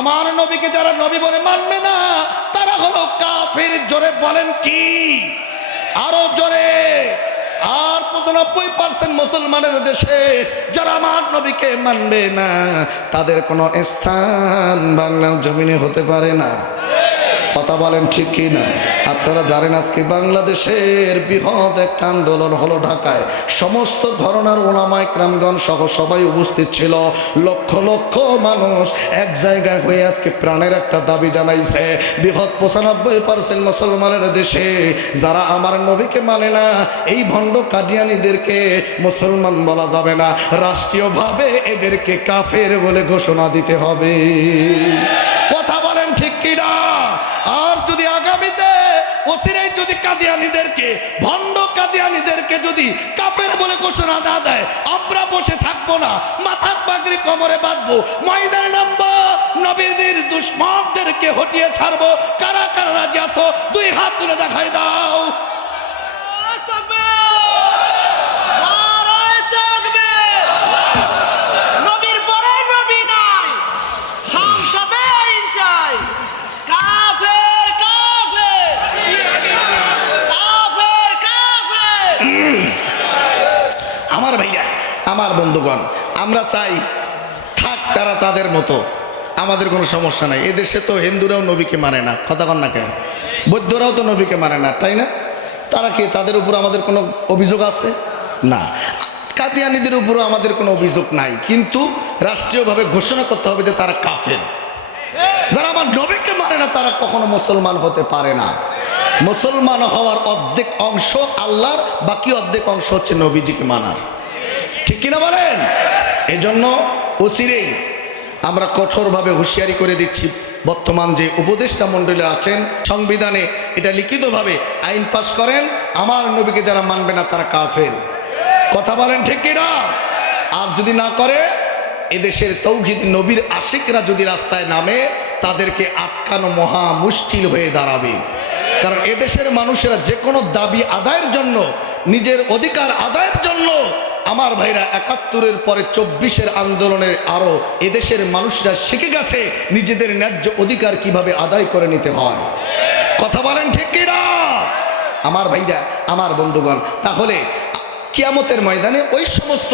আমার নবীকে যারা নবী বলে মানবে না তারা হলো কাফির। জোরে বলেন কি? আরো জোরে। আর 95% মুসলমানের দেশে যারা আমার নবীকে মানবে না তাদের কোনো স্থান বাংলার জমিনে হতে পারে না। কথা বলেন ঠিক কি না? আপনারা জানেন আজকে বাংলাদেশের বৃহৎ একটা আন্দোলন হলো ঢাকায়। সমস্ত ঘরানার ওলামায়ে কেরামগণ সহ সবাই উপস্থিত ছিল। লক্ষ লক্ষ মানুষ এক জায়গায় হয়ে আজকে প্রাণের একটা দাবি জানাইছে। বৃহৎ 95% মুসলমানের দেশে যারা আমার নবীকে মানে না এই ভণ্ড কাদিয়ানীদেরকে মুসলমান বলা যাবে না, রাষ্ট্রীয়ভাবে এদেরকে কাফের বলে ঘোষণা দিতে হবে। কথা বলেন ঠিক কি না? আর যদি আগামীতে ওসিরাই যদি কাদিয়ানীদেরকে ভণ্ড কাদিয়ানীদেরকে যদি কাফের বলে ঘোষণা না দেয় আমরা বসে থাকবো না, মাথার পাগড়ি কোমরে বাঁধবো, ময়দানে নামবো, নবীর দুশমনদেরকে হটিয়ে ছাড়বো। কারা কারা রাজি আছো দুই হাত তুলে দেখাই দাও। আমার ভাইরা, আমার বন্ধুগণ, আমরা চাই থাক তারা তাদের মতো, আমাদের কোনো সমস্যা নাই। এদেশে তো হিন্দুরাও নবীকে মানে না, কথা কন না কেন? বৌদ্ধরাও তো নবীকে মানে না, তাই না? তারা কি তাদের উপর আমাদের কোনো অভিযোগ আছে? না। কাদিয়ানীদের উপরও আমাদের কোনো অভিযোগ নাই, কিন্তু রাষ্ট্রীয়ভাবে ঘোষণা করতে হবে যে তারা কাফের। যারা আমার নবীকে মানে না তারা কখনো মুসলমান হতে পারে না। মুসলমান হওয়ার অর্ধেক অংশ আল্লাহর, বাকি অর্ধেক অংশ হচ্ছে নবীজিকে মানার। ঠিক কিনা বলেন? এজন্য অচিরেই আমরা কঠোরভাবে হুঁশিয়ারি করে দিচ্ছি, বর্তমান যে উপদেষ্টা মণ্ডলী আছেন সংবিধানে এটা লিখিতভাবে আইন পাশ করেন, আমার নবীকে যারা মানবে না তারা কাফের। কথা বলেন ঠিক কিনা? আর যদি না করে এদেশের তৌহিদ নবীর আশিকরা যদি রাস্তায় নামে তাদেরকে আটকানো মহা মুশকিল হয়ে দাঁড়াবে। কারণ এদেশের মানুষেরা যে কোনো দাবি আদায়ের জন্য, নিজের অধিকার আদায়ের জন্য, আমার ভাইরা ৭১-এর পরে ২৪-এর আন্দোলনের আরো এদেশের মানুষরা শিখে গেছে নিজেদের ন্যায্য অধিকার কিভাবে আদায় করে নিতে হয়। কথা বলেন ঠিক কি না? আমার ভাইরা, আমার বন্ধুগণ, তাহলে কিয়ামতের ময়দানে ওই সমস্ত